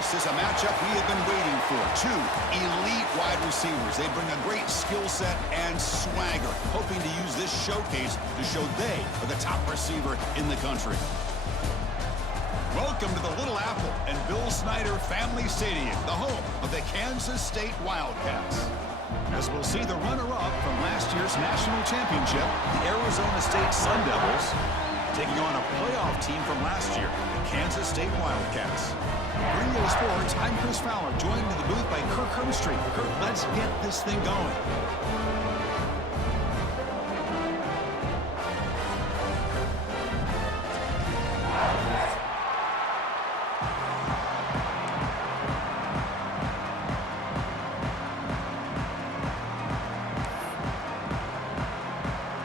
This is a matchup we have been waiting for. Two elite wide receivers. They bring a great skill set and swagger, hoping to use this showcase to show they are the top receiver in the country. Welcome to the Little Apple and Bill Snyder Family Stadium, the home of the Kansas State Wildcats. As we'll see the runner-up from last year's national championship, the Arizona State Sun Devils, taking on a playoff team from last year, the Kansas State Wildcats. Bringing you sports, I'm Chris Fowler, joined in the booth by Kirk Hermstreet. Kirk, let's get this thing going.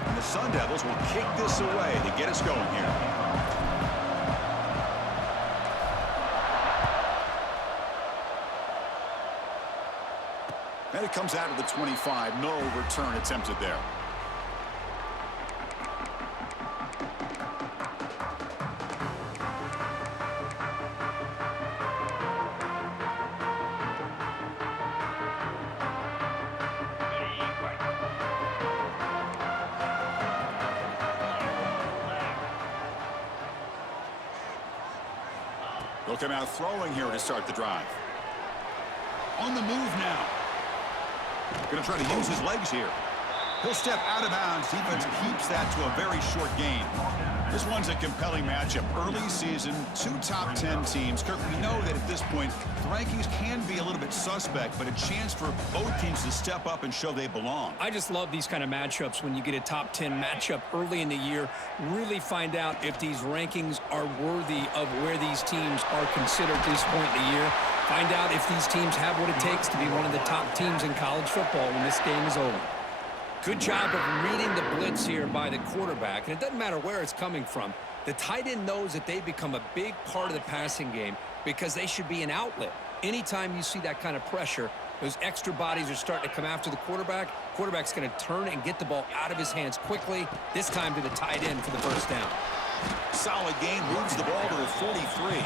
And the Sun Devils will kick this away to get us going here. And it comes out of the 25. No return attempted there. They'll come out throwing here to start the drive. On the move now. Going to try to use his legs here. He'll step out of bounds. Defense keeps that to a very short gain. This one's a compelling matchup. Early season, two top 10 teams. Kirk, we know that at this point, the rankings can be a little bit suspect, but a chance for both teams to step up and show they belong. I just love these kind of matchups when you get a top 10 matchup early in the year. Really find out if these rankings are worthy of where these teams are considered at this point in the year. Find out if these teams have what it takes to be one of the top teams in college football when this game is over. Good job of reading the blitz here by the quarterback. And it doesn't matter where it's coming from. The tight end knows that they become a big part of the passing game because they should be an outlet. Anytime you see that kind of pressure, those extra bodies are starting to come after the quarterback. Quarterback's going to turn and get the ball out of his hands quickly, this time to the tight end for the first down. Solid gain, moves the ball to the 43.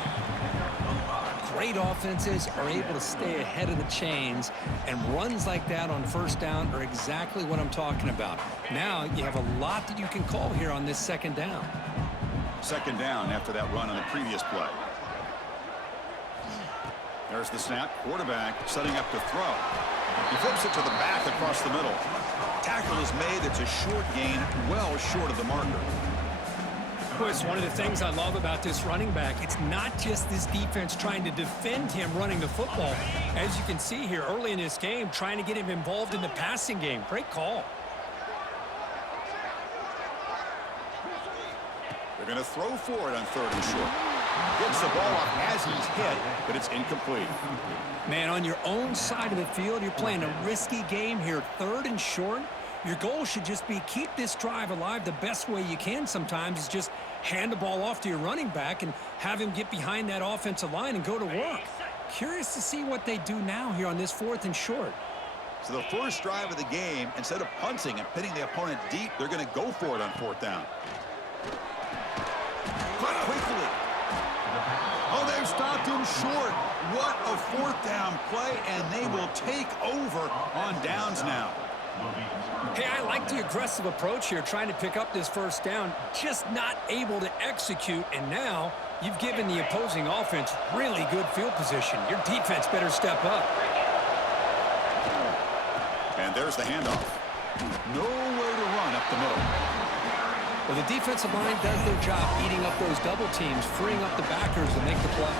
Great offenses are able to stay ahead of the chains, and runs like that on first down are exactly what I'm talking about. Now you have a lot that you can call here on this second down. Second down after that run on the previous play. There's the snap. Quarterback setting up to throw. He flips it to the back across the middle. Tackle is made. It's a short gain, well short of the marker. It's one of the things I love about this running back. It's not just this defense trying to defend him running the football. As you can see here early in this game, trying to get him involved in the passing game. Great call. They're going to throw for it on third and short. Gets the ball up as he's hit, but it's incomplete. Man, on your own side of the field, you're playing a risky game here. Third and short. Your goal should just be keep this drive alive the best way you can sometimes is just hand the ball off to your running back and have him get behind that offensive line and go to work. Curious to see what they do now here on this fourth and short. So the first drive of the game, instead of punting and pitting the opponent deep, they're going to go for it on fourth down. Cut quickly. Oh, they've stopped him short. What a fourth down play, and they will take over on downs now. Hey, I like the aggressive approach here, trying to pick up this first down, just not able to execute, and now you've given the opposing offense really good field position. Your defense better step up. And there's the handoff. Nowhere to run up the middle. Well, the defensive line does their job eating up those double teams, freeing up the backers to make the play.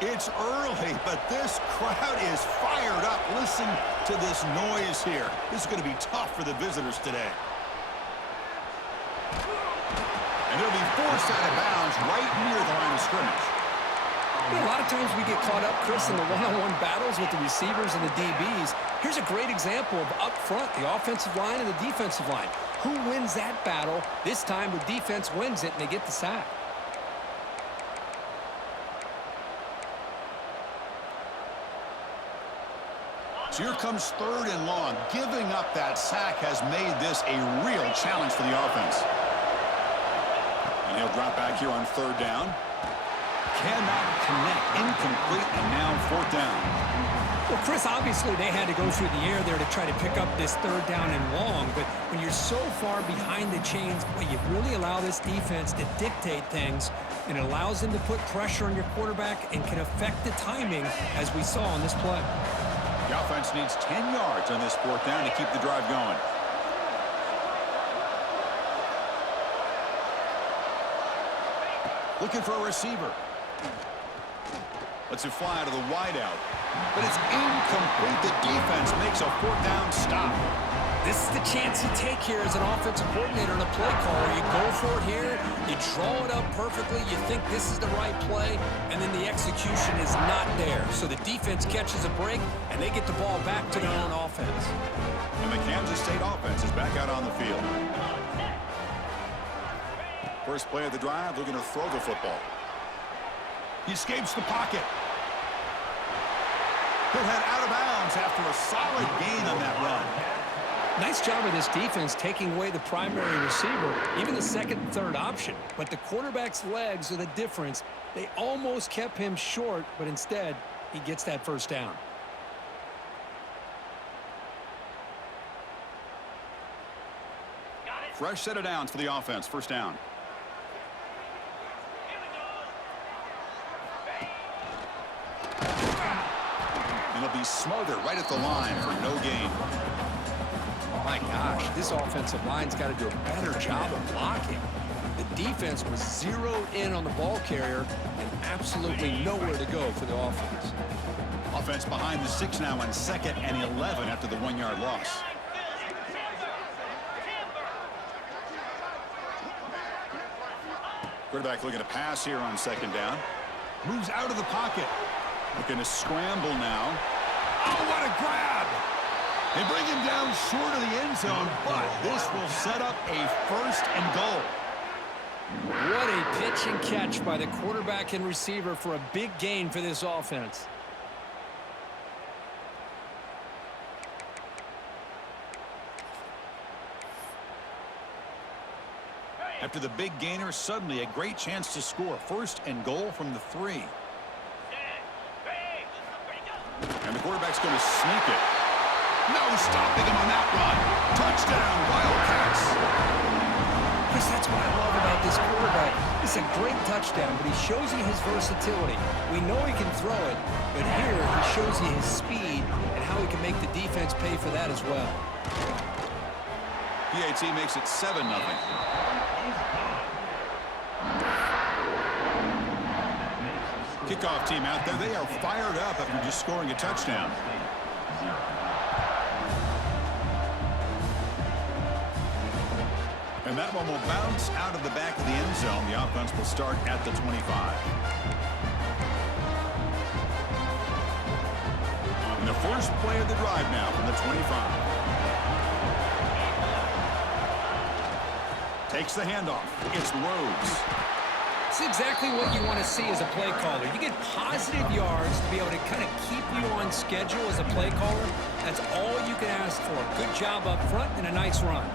It's early, but this crowd is fired up. Listen to this noise here. This is going to be tough for the visitors today. And it'll be forced out of bounds right near the line of scrimmage. A lot of times we get caught up, Chris, in the one-on-one battles with the receivers and the DBs. Here's a great example of up front, the offensive line and the defensive line. Who wins that battle? This time the defense wins it and they get the sack. So here comes 3rd and long. Giving up that sack has made this a real challenge for the offense. And he'll drop back here on 3rd down. Cannot connect. Incomplete, and now 4th down. Well, Chris, obviously they had to go through the air there to try to pick up this 3rd down and long, but when you're so far behind the chains, well, you really allow this defense to dictate things, and it allows them to put pressure on your quarterback and can affect the timing, as we saw on this play. The offense needs 10 yards on this 4th down to keep the drive going. Looking for a receiver. Lets it fly out of the wideout. But it's incomplete. The defense makes a 4th down stop. This is the chance you take here as an offensive coordinator and a play caller. You go for it here, you draw it up perfectly, you think this is the right play, and then the execution is not there. So the defense catches a break, and they get the ball back to their own offense. And the Kansas State offense is back out on the field. First play of the drive, looking to throw the football. He escapes the pocket. He'll head out of bounds after a solid gain on that run. Nice job of this defense taking away the primary receiver, even the 2nd and 3rd option. But the quarterback's legs are the difference. They almost kept him short, but instead, he gets that 1st down. Fresh set of downs for the offense. 1st down. And he'll be smothered right at the line for no gain. My gosh, this offensive line's got to do a better job of blocking. The defense was zeroed in on the ball carrier and absolutely nowhere to go for the offense. Offense behind the 6 now on 2nd and 11 after the 1-yard loss. Quarterback looking to pass here on 2nd down. Moves out of the pocket. Looking to scramble now. Oh, what a grab! They bring him down short of the end zone, but this will set up a 1st and goal. What a pitch and catch by the quarterback and receiver for a big gain for this offense. After the big gainer, suddenly a great chance to score. 1st and goal from the 3. And the quarterback's going to sneak it. No stopping him on that run. Touchdown, Wildcats. Chris, that's what I love about this quarterback. It's a great touchdown, but he shows you his versatility. We know he can throw it, but here he shows you his speed and how he can make the defense pay for that as well. PAT makes it 7-0. Kickoff team out there. They are fired up after just scoring a touchdown. And that one will bounce out of the back of the end zone. The offense will start at the 25. And the first play of the drive now from the 25. Takes the handoff. It's Rhodes. It's exactly what you want to see as a play caller. You get positive yards to be able to kind of keep you on schedule as a play caller. That's all you can ask for. Good job up front and a nice run.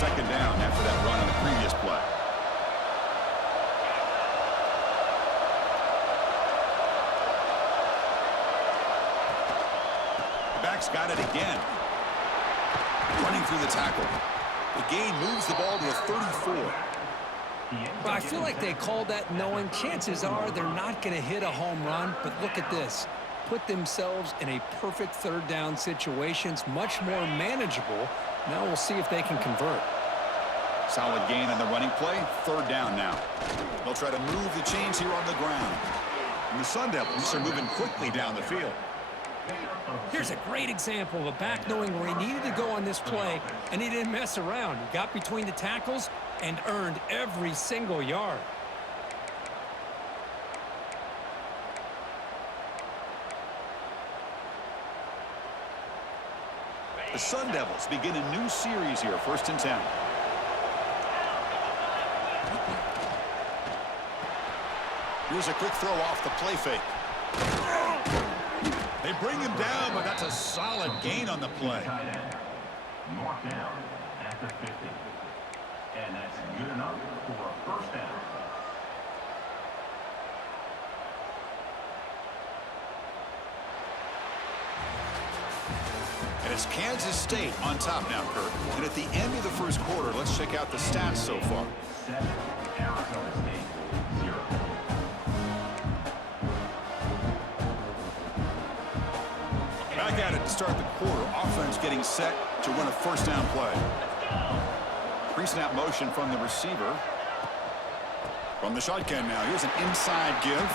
2nd down after that run on the previous play. The back's got it again. Running through the tackle. The gain moves the ball to a 34. But I feel like they called that knowing chances are they're not going to hit a home run. But look at this. Put themselves in a perfect 3rd down situation. It's much more manageable. Now we'll see if they can convert. Solid gain on the running play. 3rd down now. They'll try to move the chains here on the ground. And the Sun Devils are moving quickly down the field. Here's a great example of a back knowing where he needed to go on this play, and he didn't mess around. He got between the tackles and earned every single yard. The Sun Devils begin a new series here, 1st and 10. Here's a quick throw off the play fake. They bring him down, but that's a solid gain on the play. Marked down at the 50. And that's good enough for a first down. And it's Kansas State on top now, Kirk. And at the end of the first quarter, let's check out the stats so far. 7, Arizona State, 0. Back at it to start the quarter. Offense getting set to run a first down play. Pre-snap motion from the receiver. From the shotgun now. Here's an inside give.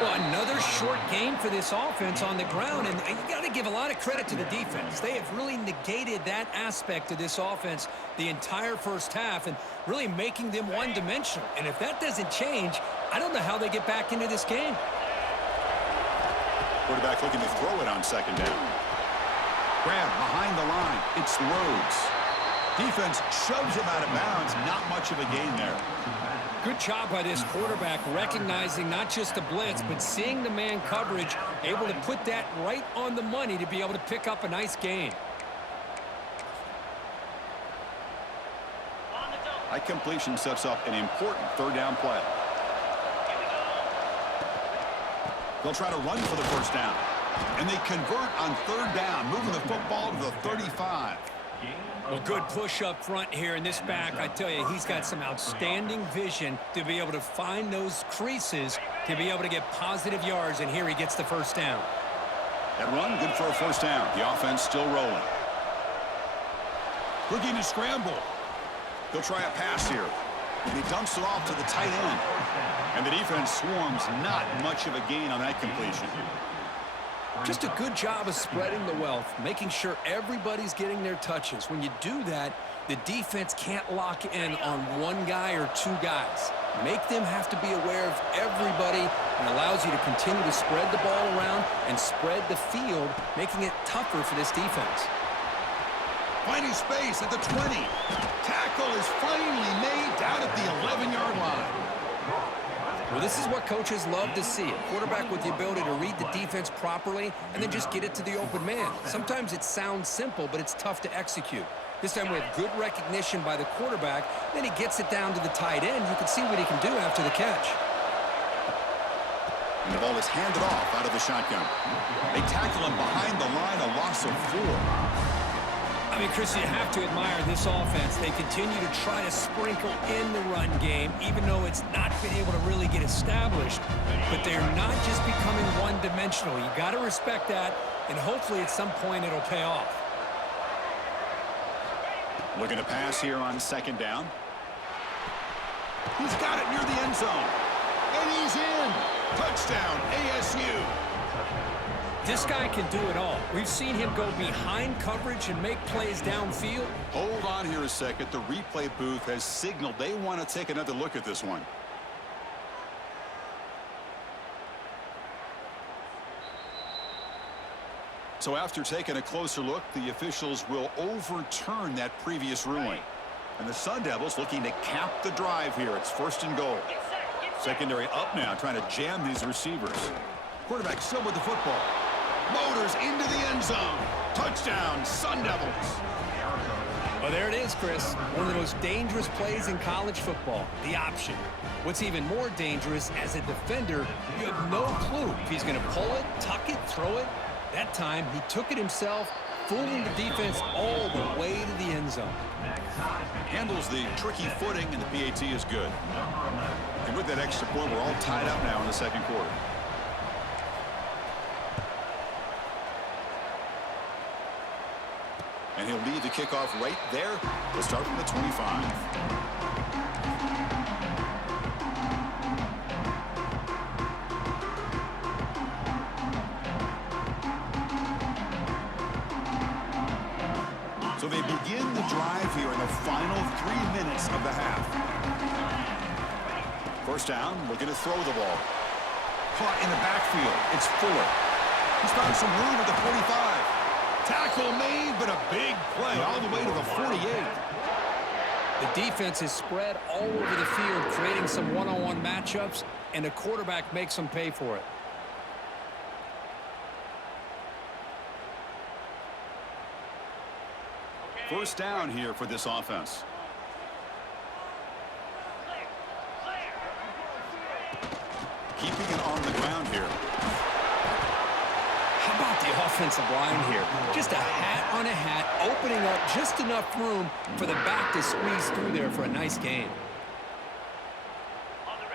Well, another short game for this offense on the ground, and you got to give a lot of credit to the defense. They have really negated that aspect of this offense the entire first half and really making them one-dimensional. And if that doesn't change, I don't know how they get back into this game. Quarterback looking to throw it on second down. Grab behind the line. It's Rhodes. Defense shoves him out of bounds. Not much of a gain there. Good job by this quarterback recognizing not just the blitz, but seeing the man coverage, able to put that right on the money to be able to pick up a nice gain. High completion sets up an important third down play. They'll try to run for the first down. And they convert on third down, moving the football to the 35. Well, good push up front here in this back. I tell you, he's got some outstanding vision to be able to find those creases, to be able to get positive yards, and here he gets the first down. That run, good for a first down. The offense still rolling. Looking to scramble. He'll try a pass here. And he dumps it off to the tight end. And the defense swarms, not much of a gain on that completion. Just a good job of spreading the wealth, making sure everybody's getting their touches. When you do that, the defense can't lock in on one guy or two guys. Make them have to be aware of everybody, and allows you to continue to spread the ball around and spread the field, making it tougher for this defense. Finding space at the 20. Tackle is finally made down at the 11-yard line. Well, this is what coaches love to see. A quarterback with the ability to read the defense properly and then just get it to the open man. Sometimes it sounds simple, but it's tough to execute. This time we have good recognition by the quarterback. Then he gets it down to the tight end. You can see what he can do after the catch. And the ball is handed off out of the shotgun. They tackle him behind the line, a loss of 4. I mean, Chris, you have to admire this offense. They continue to try to sprinkle in the run game, even though it's not been able to really get established. But they're not just becoming one-dimensional. You got to respect that, and hopefully at some point it'll pay off. Looking to pass here on second down. He's got it near the end zone. And he's in. Touchdown, ASU. This guy can do it all. We've seen him go behind coverage and make plays downfield. Hold on here a second. The replay booth has signaled they want to take another look at this one. So after taking a closer look, the officials will overturn that previous ruling. And the Sun Devils looking to cap the drive here. It's first and goal. Secondary up now, trying to jam these receivers. Quarterback still with the football. Motors into the end zone. Touchdown, Sun Devils. Well, there it is, Chris. One of the most dangerous plays in college football, the option. What's even more dangerous, as a defender, you have no clue if he's going to pull it, tuck it, throw it. That time, he took it himself, fooling the defense all the way to the end zone. Handles the tricky footing, and the PAT is good. And with that extra point, we're all tied up now in the second quarter. And he'll lead the kickoff right there. We'll start from the 25. So they begin the drive here in the final 3 minutes of the half. First down, looking to throw the ball. Caught in the backfield. It's Fuller. He's found some room at the 45. Tackle made, but a big play all the way to the 48. The defense is spread all over the field, creating some one-on-one matchups, and the quarterback makes them pay for it. First down here for this offense. Keeping it on the ground here. How about the offensive line here? Just a hat on a hat, opening up just enough room for the back to squeeze through there for a nice gain.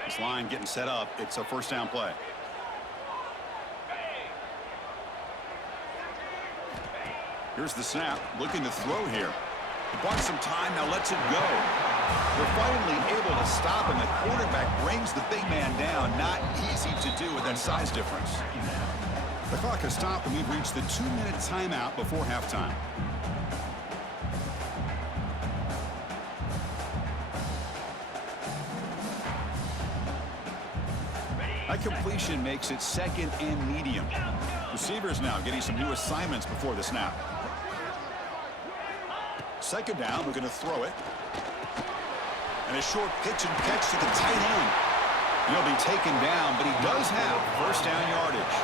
This line getting set up. It's a first down play. Here's the snap. Looking to throw here. Bought some time. Now lets it go. We're finally able to stop him. The quarterback brings the big man down. Not easy to do with that size difference. The clock has stopped, and we've reached the 2-minute timeout before halftime. That completion makes it second and medium. Receivers now getting some new assignments before the snap. Second down, we're going to throw it. And a short pitch and catch to the tight end. He'll be taken down, but he does have first down yardage.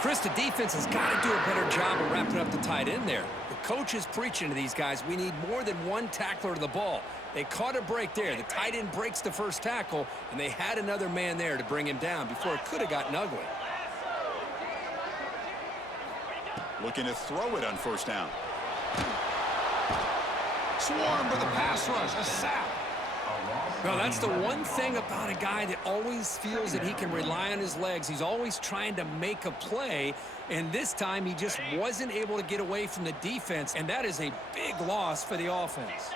Chris, the defense has got to do a better job of wrapping up the tight end there. The coach is preaching to these guys, we need more than one tackler to the ball. They caught a break there. The tight end breaks the first tackle, and they had another man there to bring him down before it could have gotten ugly. Looking to throw it on first down. Swarm for the pass rush, a sack. Well, that's the one thing about a guy that always feels that he can rely on his legs. He's always trying to make a play, and this time he just wasn't able to get away from the defense, and that is a big loss for the offense.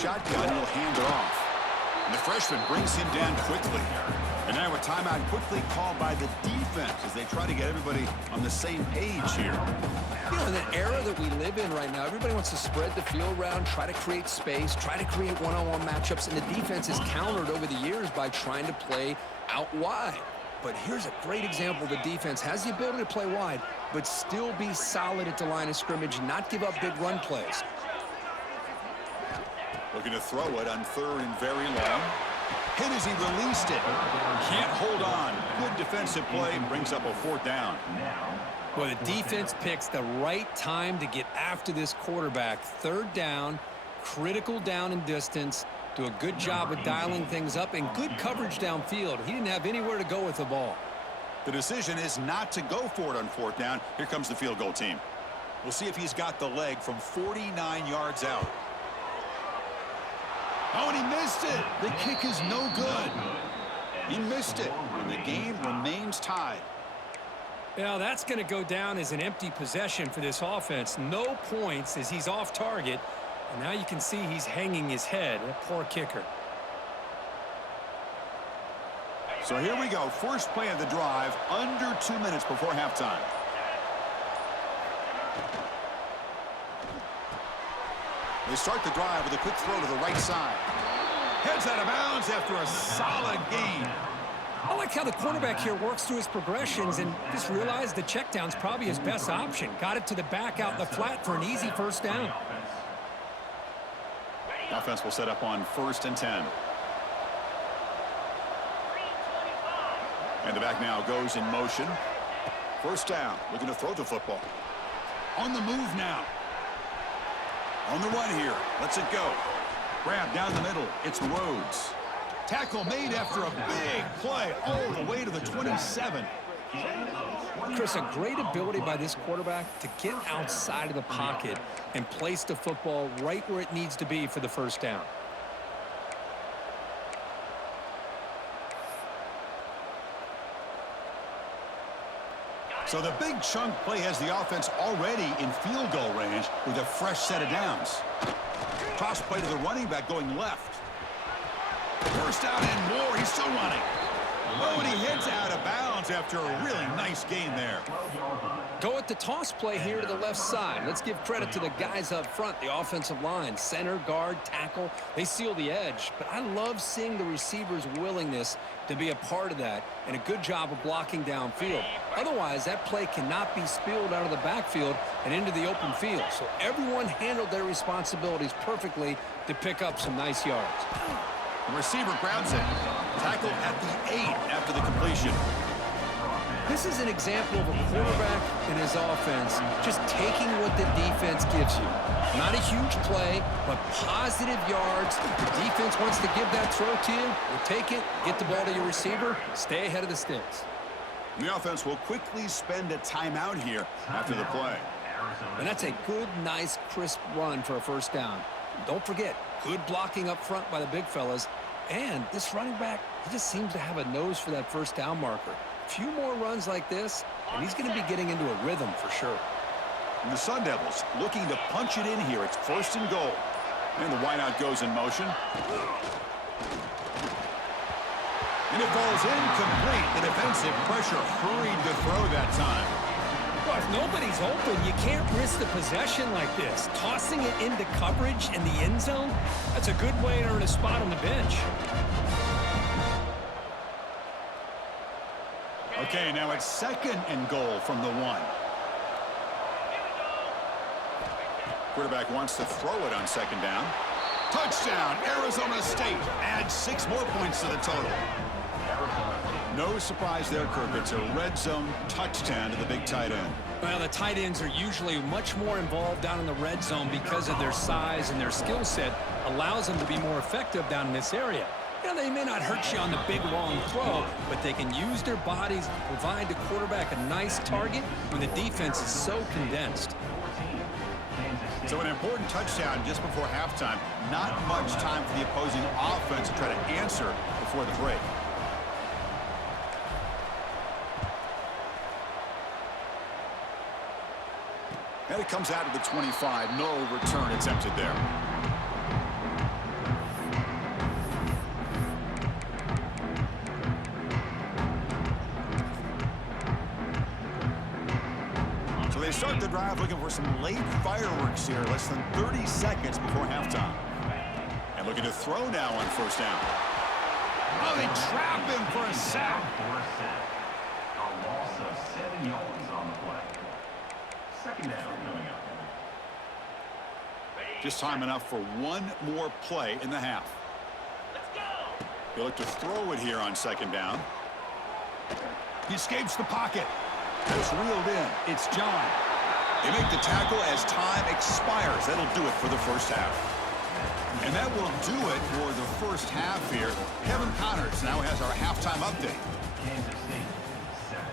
Shotgun will hand it off. And the freshman brings him down quickly. And now a timeout quickly called by the defense as they try to get everybody on the same page here. You know, in the era that we live in right now, everybody wants to spread the field around, try to create space, try to create one-on-one matchups, and the defense is countered over the years by trying to play out wide. But here's a great example. The defense has the ability to play wide, but still be solid at the line of scrimmage, not give up big run plays. Looking to throw it on third and very long. Hit as he released it. Can't hold on. Good defensive play and brings up a fourth down. Well, the defense picks the right time to get after this quarterback. Third down, critical down and distance. Do a good job of dialing things up and good coverage downfield. He didn't have anywhere to go with the ball. The decision is not to go for it on fourth down. Here comes the field goal team. We'll see if he's got the leg from 49 yards out. Oh, and he missed it. The kick is no good. He missed it, and the game remains tied. Well, that's going to go down as an empty possession for this offense. No points as he's off target. And now you can see he's hanging his head. A poor kicker. So here we go. First play of the drive, under 2 minutes before halftime. They start the drive with a quick throw to the right side. Heads out of bounds after a solid gain. I like how the quarterback here works through his progressions and just realized the check down's probably his best option. Got it to the back out in the flat for an easy first down. Offense will set up on 1st and 10. And the back now goes in motion. First down, looking to throw the football. On the move now. On the run here, lets it go. Grab down the middle, it's Rhodes. Tackle made after a big play all the way to the 27. Chris, a great ability by this quarterback to get outside of the pocket and place the football right where it needs to be for the first down. So the big chunk play has the offense already in field goal range with a fresh set of downs. Toss play to the running back going left. First down and more. He's still running. Oh, and he hits out of bounds after a really nice gain there. Go at the toss play here to the left side. Let's give credit to the guys up front, the offensive line, center, guard, tackle. They seal the edge. But I love seeing the receiver's willingness to be a part of that and a good job of blocking downfield. Otherwise, that play cannot be spilled out of the backfield and into the open field. So everyone handled their responsibilities perfectly to pick up some nice yards. The receiver grabs it. Tackled at the 8 after the completion. This is an example of a quarterback and his offense just taking what the defense gives you. Not a huge play, but positive yards. The defense wants to give that throw to you. You'll take it, get the ball to your receiver, stay ahead of the sticks. The offense will quickly spend a timeout here after the play. And that's a good, nice, crisp run for a first down. Don't forget, good blocking up front by the big fellas. And this running back, he just seems to have a nose for that first down marker. A few more runs like this, and he's going to be getting into a rhythm for sure. And the Sun Devils looking to punch it in here. It's 1st and goal. And the wideout goes in motion. And it falls incomplete. The defensive pressure hurried to throw that time. Well, if nobody's open, you can't risk the possession like this. Tossing it into coverage in the end zone, that's a good way to earn a spot on the bench. Okay, now it's 2nd and goal from the 1. Quarterback wants to throw it on 2nd down. Touchdown, Arizona State adds 6 more points to the total. No surprise there, Kirk. It's a red zone touchdown to the big tight end. Well, the tight ends are usually much more involved down in the red zone because of their size, and their skill set allows them to be more effective down in this area. You know, they may not hurt you on the big, long throw, but they can use their bodies to provide the quarterback a nice target when the defense is so condensed. So an important touchdown just before halftime. Not much time for the opposing offense to try to answer before the break. And it comes out of the 25. No return attempted there. So they start the drive looking for some late fireworks here. Less than 30 seconds before halftime. And looking to throw now on 1st down. Oh, they trap him for a sack. A loss of 7 yards on the play. 2nd down coming up. Just time enough for one more play in the half. Let's go. They look to throw it here on 2nd down. He escapes the pocket. It's reeled in. It's John. They make the tackle as time expires. That'll do it for the first half. And that will do it for the first half here. Kevin Connors now has our halftime update. Kansas State 7.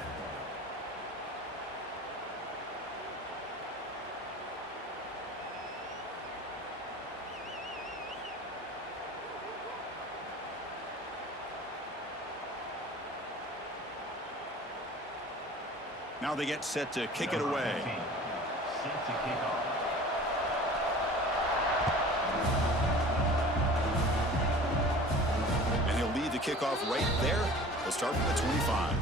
Now they get set to kick it away. Set to kick off. And he'll lead the kickoff right there. They'll start from the 25.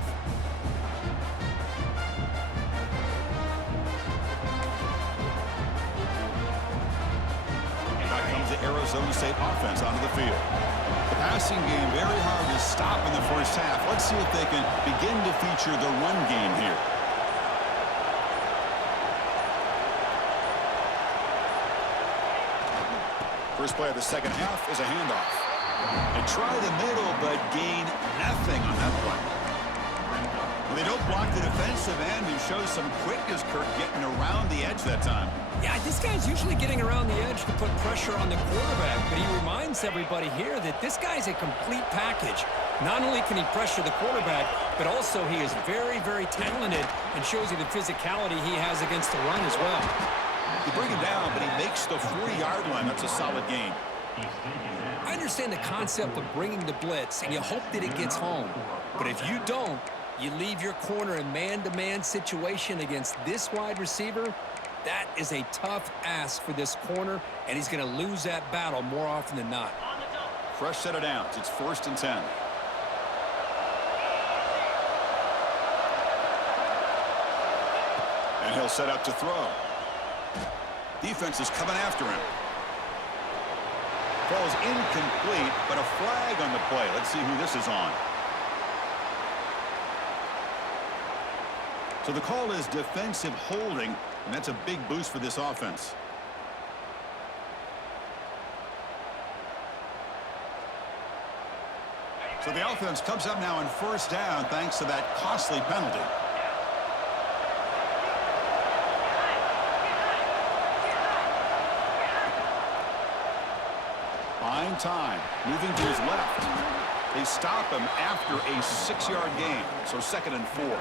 And back comes the Arizona State offense onto the field. The passing game very hard to stop in the first half. Let's see if they can begin to feature the run game here. First play of the second half is a handoff. They try the middle, but gain nothing on that play. Well, they don't block the defensive end, who shows some quickness, Kirk, getting around the edge that time. Yeah, this guy's usually getting around the edge to put pressure on the quarterback, but he reminds everybody here that this guy's a complete package. Not only can he pressure the quarterback, but also he is very, very talented and shows you the physicality he has against the run as well. You bring him down, but he makes the 40-yard line. That's a solid gain. I understand the concept of bringing the blitz, and you hope that it gets home. But if you don't, you leave your corner in man-to-man situation against this wide receiver. That is a tough ask for this corner, and he's going to lose that battle more often than not. Fresh set of downs. It's 1st and 10. And he'll set up to throw. Defense is coming after him. Falls incomplete, but a flag on the play. Let's see who this is on. So the call is defensive holding, and that's a big boost for this offense. So the offense comes up now on first down thanks to that costly penalty. Buying time, moving to his left. They stop him after a 6-yard gain, so 2nd and 4.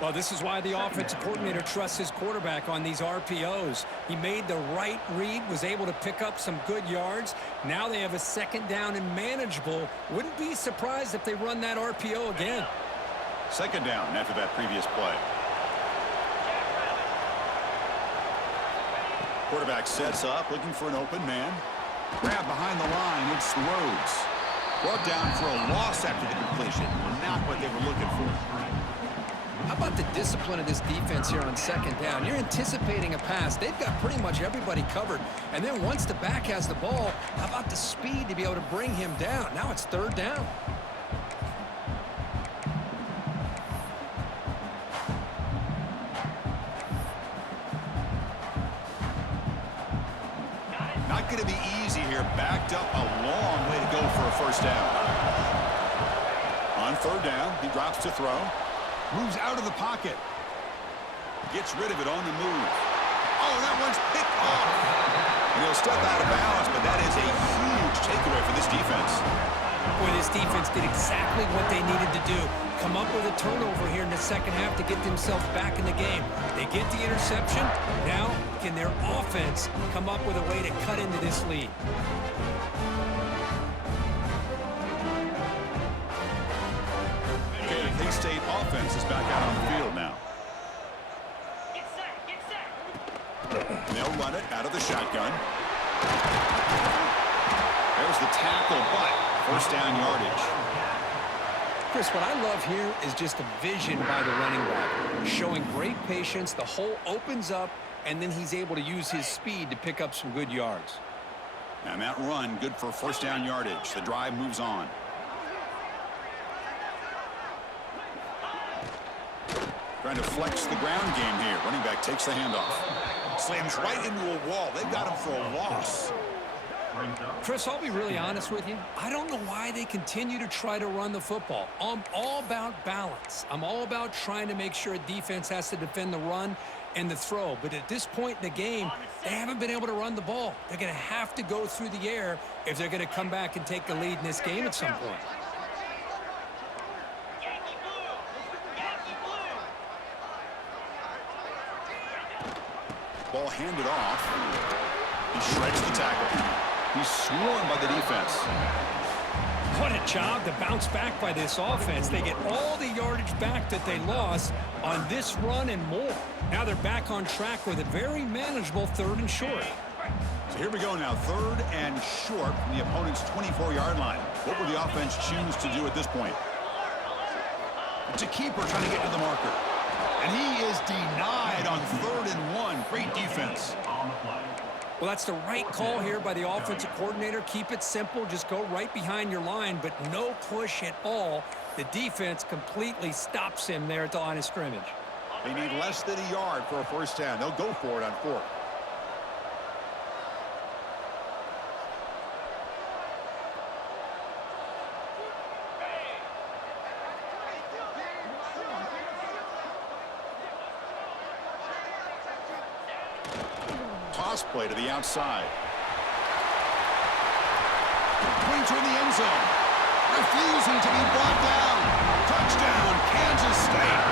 Well, this is why the offensive coordinator trusts his quarterback on these RPOs. He made the right read, was able to pick up some good yards. Now they have a 2nd down and manageable. Wouldn't be surprised if they run that RPO again. 2nd down after that previous play. Quarterback sets up, looking for an open man. Grab behind the line, it's Rhodes. Brought down for a loss after the completion. Not what they were looking for. How about the discipline of this defense here on 2nd down? You're anticipating a pass. They've got pretty much everybody covered. And then once the back has the ball, how about the speed to be able to bring him down? Now it's 3rd down. Not going to be easy here. Backed up a long way to go for a 1st down. On 3rd down, he drops to throw. Moves out of the pocket. Gets rid of it on the move. Oh, that one's picked off. And he'll step out of bounds, but that is a huge takeaway for this defense. Boy, this defense did exactly what they needed to do. Come up with a turnover here in the 2nd half to get themselves back in the game. They get the interception. Now, can their offense come up with a way to cut into this lead? K-State offense is back out on the field now. They'll run it out of the shotgun. There's the tackle, but 1st down yardage. Chris, what I love here is just the vision by the running back. Showing great patience, the hole opens up, and then he's able to use his speed to pick up some good yards. And that run, good for 1st down yardage. The drive moves on. Trying to flex the ground game here. Running back takes the handoff. Slams right into a wall. They've got him for a loss. Chris, I'll be really honest with you. I don't know why they continue to try to run the football. I'm all about balance. I'm all about trying to make sure a defense has to defend the run and the throw. But at this point in the game, they haven't been able to run the ball. They're going to have to go through the air if they're going to come back and take the lead in this game at some point. Ball handed off. He shreds the tackle. He's swarmed by the defense. What a job to bounce back by this offense. They get all the yardage back that they lost on this run and more. Now they're back on track with a very manageable 3rd and short. So here we go now, 3rd and short from the opponent's 24-yard line. What will the offense choose to do at this point? It's a keeper trying to get to the marker. And he is denied on 3rd and 1. Great defense. Well, that's the right call here by the offensive coordinator. Keep it simple. Just go right behind your line, but no push at all. The defense completely stops him there at the line of scrimmage. They need less than a yard for a 1st down. They'll go for it on 4th. Toss play to the outside. Going toward the end zone. Refusing to be brought down. Touchdown, Kansas State.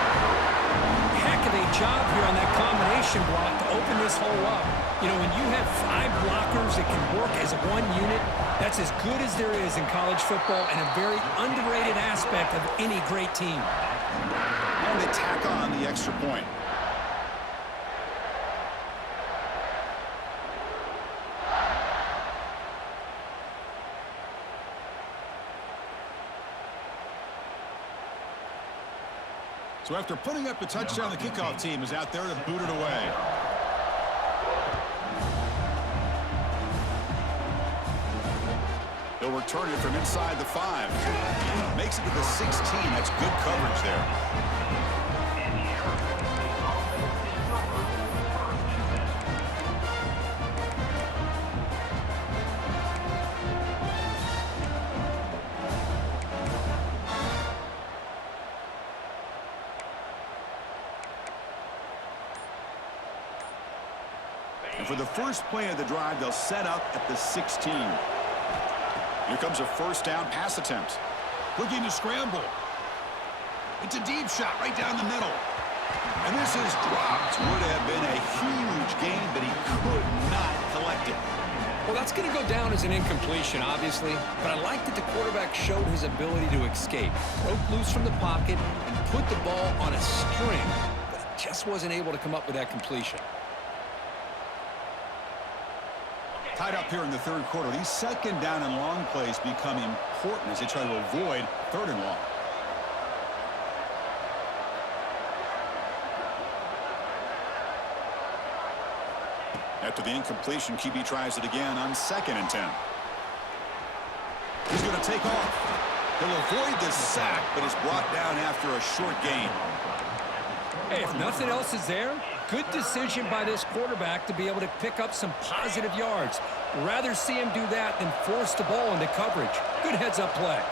Heck of a job here on that combination block to open this hole up. You know, when you have 5 blockers that can work as one unit, that's as good as there is in college football and a very underrated aspect of any great team. And they tack on the extra point. So after putting up the touchdown, the kickoff team is out there to boot it away. He'll return it from inside the 5. Makes it to the 16. That's good coverage there. And for the first play of the drive, they'll set up at the 16. Here comes a first down pass attempt. Looking to scramble. It's a deep shot right down the middle. And this is dropped. Would have been a huge gain, but he could not collect it. Well, that's going to go down as an incompletion, obviously. But I like that the quarterback showed his ability to escape. Broke loose from the pocket and put the ball on a string. But he just wasn't able to come up with that completion. Tied up here in the third quarter. These second down and long plays become important as they try to avoid third and long. After the incompletion, QB tries it again on 2nd and 10. He's going to take off. He'll avoid the sack, but is brought down after a short gain. Hey, if nothing else is there, good decision by this quarterback to be able to pick up some positive yards. Rather see him do that than force the ball into coverage. Good heads-up play.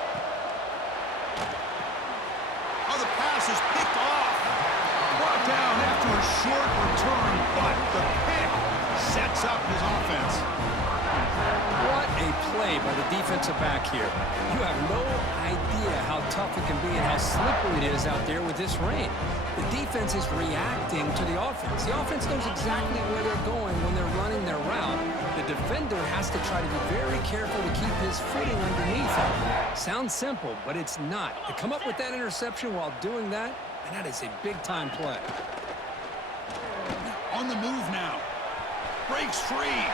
Oh, the pass is picked off. Brought down after a short return, but the pick sets up his offense. What a play by the defensive back here. You have no idea how tough it can be and how slippery it is out there with this rain. The defense is reacting to the offense. The offense knows exactly where they're going when they're running their route. The defender has to try to be very careful to keep his footing underneath him. Sounds simple, but it's not. To come up with that interception while doing that, and that is a big-time play. On the move now. Breaks free.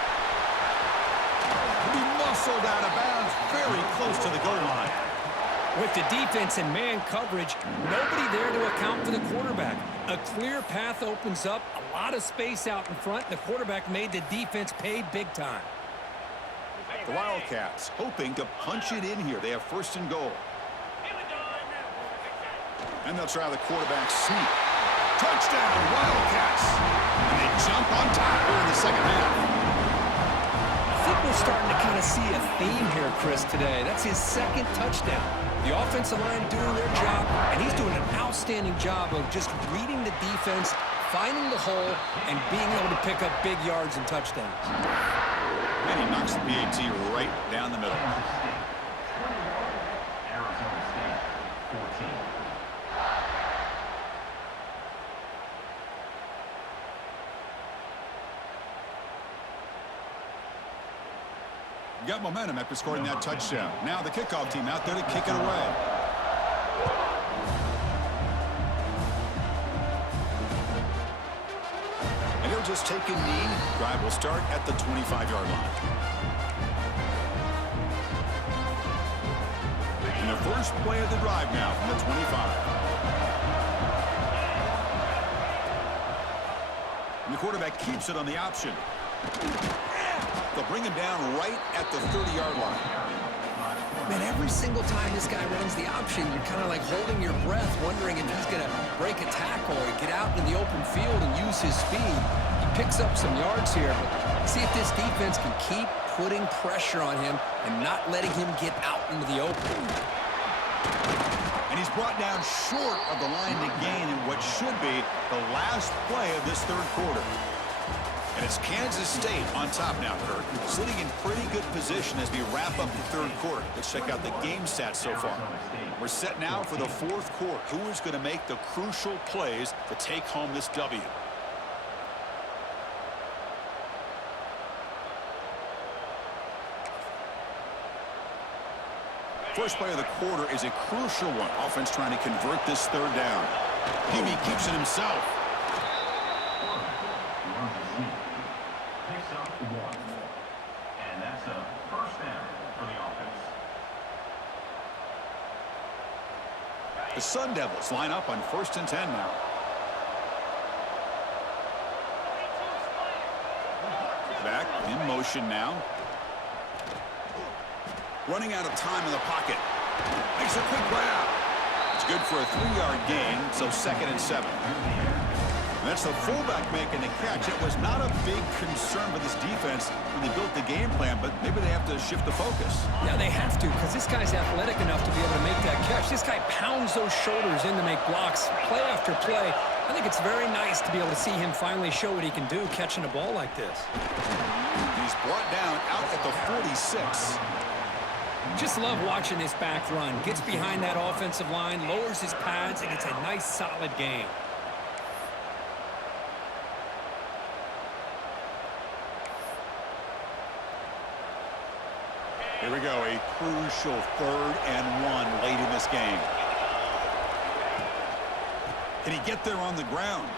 He muscled out of bounds very close to the goal line. With the defense and man coverage, nobody there to account for the quarterback. A clear path opens up, a lot of space out in front, and the quarterback made the defense pay big time. The Wildcats hoping to punch it in here. They have 1st and goal. And they'll try the quarterback sneak. Touchdown, Wildcats! And they jump on top here in the second half. I think we're starting to kind of see a theme here, Chris, today. That's his 2nd touchdown. The offensive line doing their job, and he's doing an outstanding job of just reading the defense, finding the hole, and being able to pick up big yards and touchdowns. And he knocks the PAT right down the middle. Arizona State, 14. Got momentum after scoring that touchdown. Now the kickoff team out there to kick it away. And he'll just take a knee. Drive will start at the 25-yard line. And the first play of the drive now from the 25. And the quarterback keeps it on the option. They'll bring him down right at the 30-yard line. Man, every single time this guy runs the option, you're kind of like holding your breath, wondering if he's going to break a tackle or get out in the open field and use his speed. He picks up some yards here, but see if this defense can keep putting pressure on him and not letting him get out into the open. And he's brought down short of the line to gain in what should be the last play of this third quarter. And it's Kansas State on top now, Kirk, sitting in pretty good position as we wrap up the third quarter. Let's check out the game stats so far. We're set now for the fourth quarter. Who is going to make the crucial plays to take home this W? First play of the quarter is a crucial one. Offense trying to convert this third down. Hibby keeps it himself. Picks up 1. And that's a first down for the offense. The The Sun Devils line up on 1st and 10 now. Back in motion now. Running out of time in the pocket. Makes a quick grab. It's good for a 3-yard gain, so 2nd and 7. And that's the fullback making the catch. It was not a big concern for this defense when they built the game plan, but maybe they have to shift the focus. Yeah, they have to, because this guy's athletic enough to be able to make that catch. This guy pounds those shoulders in to make blocks play after play. I think it's very nice to be able to see him finally show what he can do catching a ball like this. He's brought down out at the 46. Just love watching this back run. Gets behind that offensive line, lowers his pads, and it's a nice, solid game. Here we go, a crucial 3rd and 1 late in this game. Can he get there on the ground?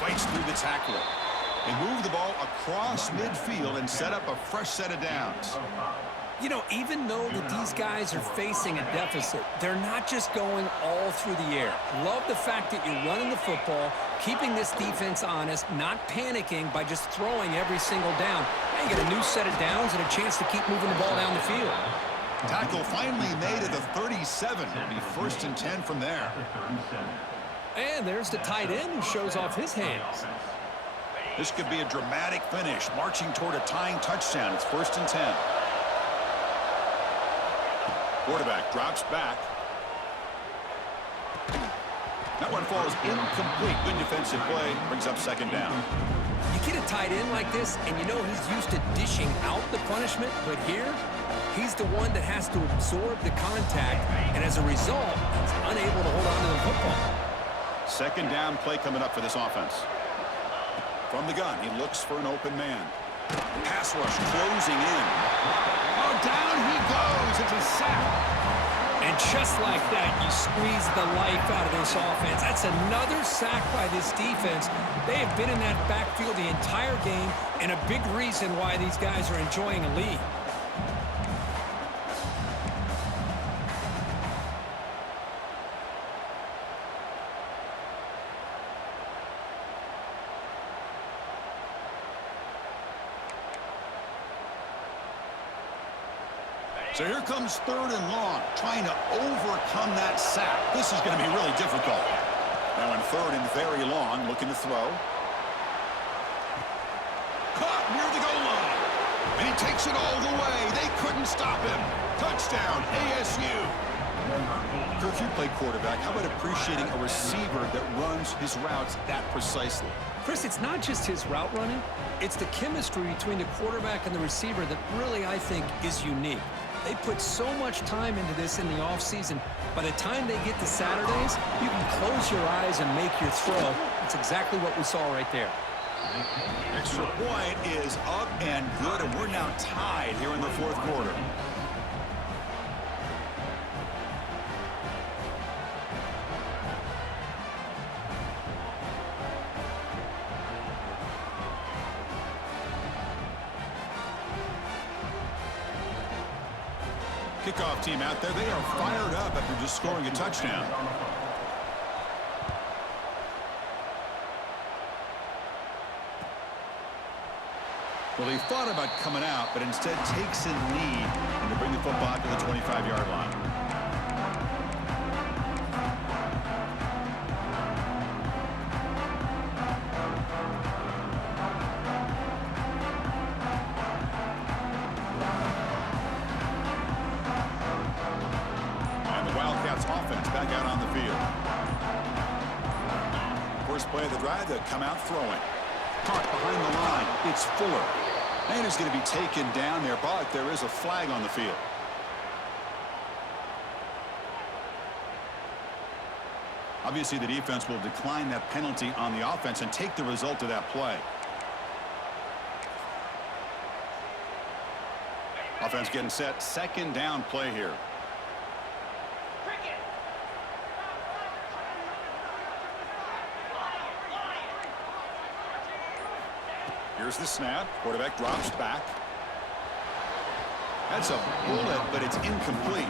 Fights through the tackler. They move the ball across midfield and set up a fresh set of downs. You know, even though that these guys are facing a deficit, they're not just going all through the air. Love the fact that you're running the football, keeping this defense honest, not panicking by just throwing every single down. Now you get a new set of downs and a chance to keep moving the ball down the field. Tackle finally made at the 37. It'll be 1st and 10 from there. And there's the tight end who shows off his hands. This could be a dramatic finish, marching toward a tying touchdown. It's 1st and 10. Quarterback drops back. That one falls incomplete. Good defensive play. Brings up 2nd down. You get a tight end like this, and you know he's used to dishing out the punishment, but here, he's the one that has to absorb the contact, and as a result, he's unable to hold on to the football. 2nd down play coming up for this offense. From the gun, he looks for an open man. Pass rush closing in. Oh, down he goes. It's a sack. And just like that, you squeeze the life out of this offense. That's another sack by this defense. They have been in that backfield the entire game, and a big reason why these guys are enjoying a lead. So here comes 3rd and long, trying to overcome that sack. This is going to be really difficult. Now in 3rd and very long, looking to throw. Caught near the goal line. And he takes it all the way. They couldn't stop him. Touchdown, ASU. Kirk, you play quarterback. How about appreciating a receiver that runs his routes that precisely? Chris, it's not just his route running. It's the chemistry between the quarterback and the receiver that really, I think, is unique. They put so much time into this in the offseason. By the time they get to Saturdays, you can close your eyes and make your throw. That's exactly what we saw right there. Extra point is up and good, and we're now tied here in the 4th quarter. Kickoff team out there. They are fired up after just scoring a touchdown. Well, he thought about coming out, but instead takes a lead and to bring the football to the 25-yard line. Offense back out on the field. First play of the drive, they'll come out throwing. Caught behind the line. It's Fuller. And he's going to be taken down there, but there is a flag on the field. Obviously, the defense will decline that penalty on the offense and take the result of that play. Offense getting set. 2nd down play here. Here's the snap. Quarterback drops back. That's a bullet, but it's incomplete.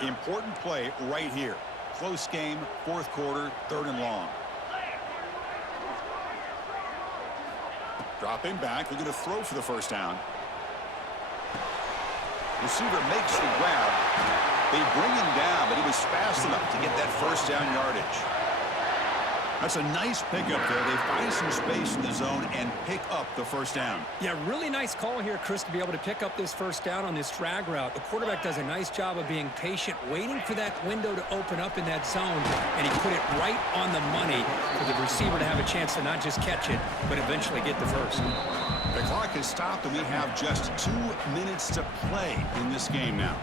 Important play right here. Close game, fourth quarter, 3rd and long. Dropping back, looking to throw for the first down. Receiver makes the grab. They bring him down, but he was fast enough to get that first down yardage. That's a nice pickup there. They find some space in the zone and pick up the first down. Yeah, really nice call here, Chris, to be able to pick up this first down on this drag route. The quarterback does a nice job of being patient, waiting for that window to open up in that zone, and he put it right on the money for the receiver to have a chance to not just catch it, but eventually get the first. The clock has stopped, and we have just 2 minutes to play in this game now.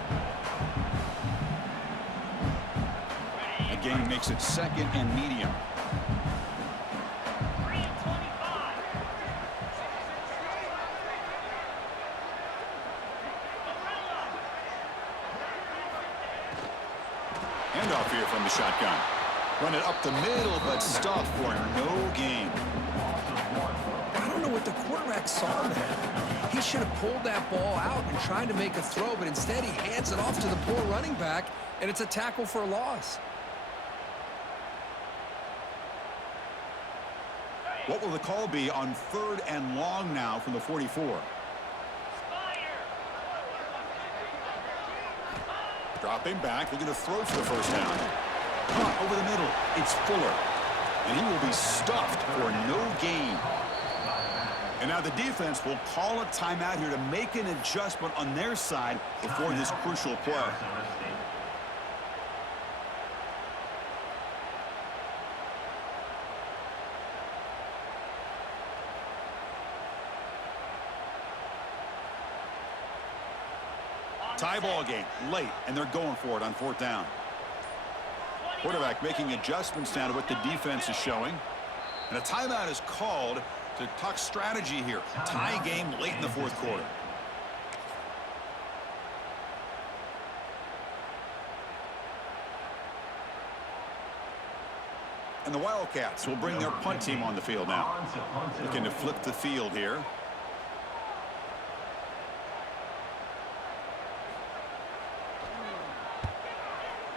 Again, makes it 2nd and medium. Handoff here from the shotgun. Run it up the middle, but stuffed for no gain. I don't know what the quarterback saw there. He should have pulled that ball out and tried to make a throw, but instead he hands it off to the poor running back, and it's a tackle for a loss. What will the call be on 3rd and long now from the 44? Dropping back, looking to throw for the first down. Caught over the middle. It's Fuller. And he will be stuffed for no gain. And now the defense will call a timeout here to make an adjustment on their side before this crucial play. Tie ball game, late, and they're going for it on 4th down. Quarterback making adjustments now to what the defense is showing. And a timeout is called to talk strategy here. Tie game late in the 4th quarter. And the Wildcats will bring their punt team on the field now. Looking to flip the field here.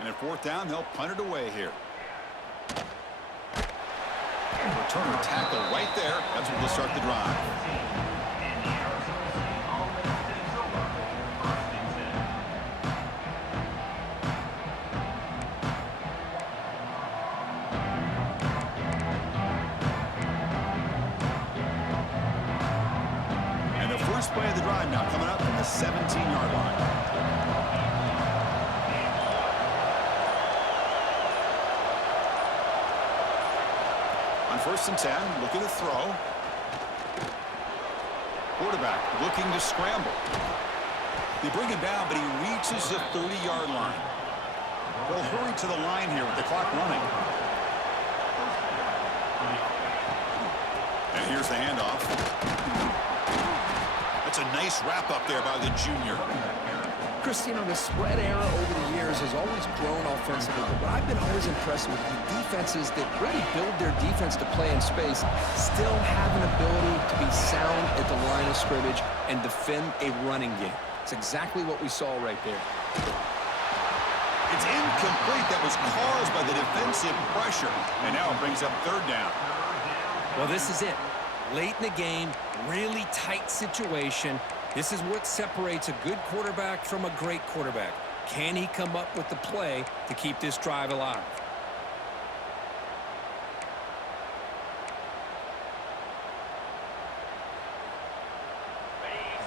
And at 4th down, they'll punt it away here. Returner tackle right there. That's what will start the drive. And the first play of the drive now coming up from the 17-yard line. On 1st and 10, looking to throw. Quarterback looking to scramble. They bring him down, but he reaches the 30-yard line. They'll hurry to the line here with the clock running. And here's the handoff. That's a nice wrap up there by the junior. Christine, the spread era over the years has always grown offensively, but I've been always impressed with the defenses that really build their defense to play in space, still have an ability to be sound at the line of scrimmage and defend a running game. It's exactly what we saw right there. It's incomplete. That was caused by the defensive pressure, and now it brings up 3rd down. Well, this is it. Late in the game, really tight situation. This is what separates a good quarterback from a great quarterback. Can he come up with the play to keep this drive alive?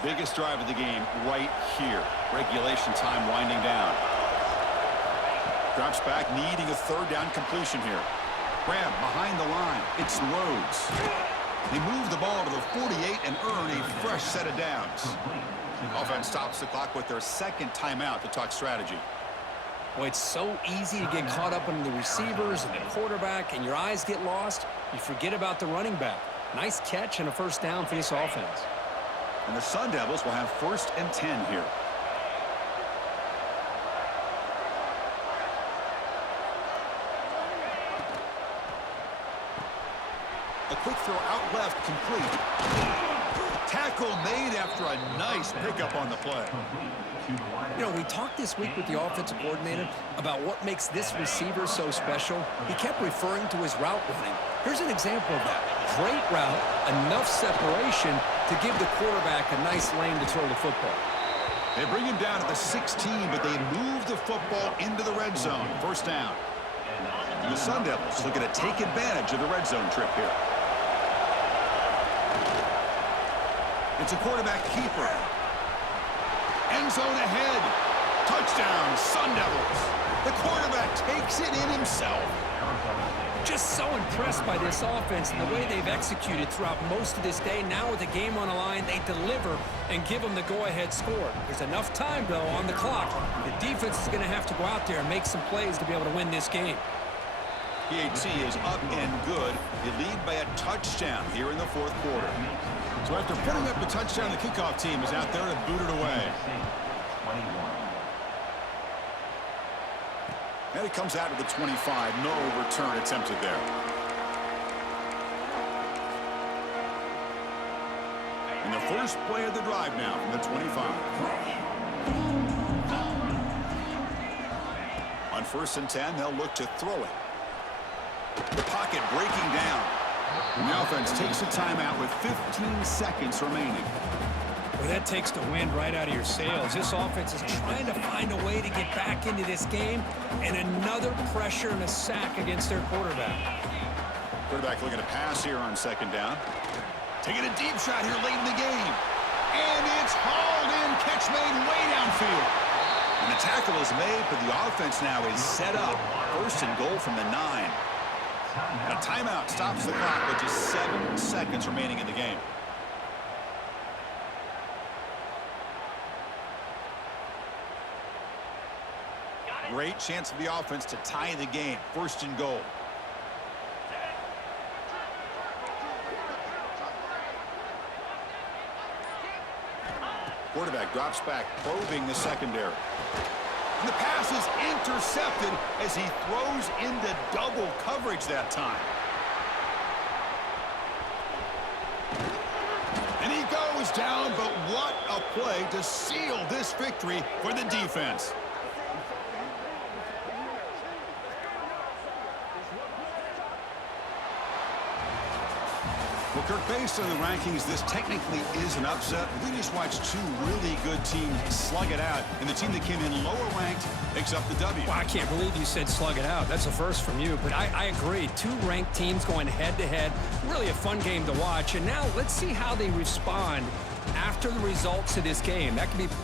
Biggest drive of the game right here. Regulation time winding down. Drops back, needing a 3rd down completion here. Grab behind the line. It's Rhodes. They move the ball to the 48 and earn a fresh set of downs. Offense stops the clock with their 2nd timeout to talk strategy. Well, it's so easy to get caught up in the receivers and the quarterback, and your eyes get lost. You forget about the running back. Nice catch and a 1st down for this offense. And the Sun Devils will have 1st and 10 here. A quick throw out left, complete. Tackle made after a nice pickup on the play. You know, we talked this week with the offensive coordinator about what makes this receiver so special. He kept referring to his route running. Here's an example of that. Great route, enough separation to give the quarterback a nice lane to throw the football. They bring him down at the 16, but they move the football into the red zone. First down. And the Sun Devils looking to take advantage of the red zone trip here. It's a quarterback keeper. End zone ahead. Touchdown, Sun Devils. The quarterback takes it in himself. Just so impressed by this offense and the way they've executed throughout most of this day. Now with the game on the line, they deliver and give them the go-ahead score. There's enough time, though, on the clock. The defense is going to have to go out there and make some plays to be able to win this game. PAT is up and good. They lead by a touchdown here in the fourth quarter. So after putting up the touchdown, the kickoff team is out there to boot it away. And it comes out of the 25. No return attempted there. And the first play of the drive now from the 25. On 1st and 10, they'll look to throw it. The pocket breaking down. And the offense takes a timeout with 15 seconds remaining. Well, that takes the wind right out of your sails. This offense is trying to find a way to get back into this game, and another pressure and a sack against their quarterback. Quarterback looking to pass here on 2nd down. Taking a deep shot here late in the game. And it's hauled in. Catch made way downfield. And the tackle is made, but the offense now is set up. 1st and goal from the 9. And a timeout stops the clock with just 7 seconds remaining in the game. Great chance for the offense to tie the game. 1st and goal. Quarterback drops back, probing the secondary. And the pass is intercepted as he throws into double coverage that time. And he goes down, but what a play to seal this victory for the defense. Well, Kirk, based on the rankings, this technically is an upset. We just watched 2 really good teams slug it out, and the team that came in lower ranked picks up the W. Well, I can't believe you said slug it out. That's a first from you, but I agree. 2 ranked teams going head-to-head. Really a fun game to watch, and now let's see how they respond after the results of this game. That could be...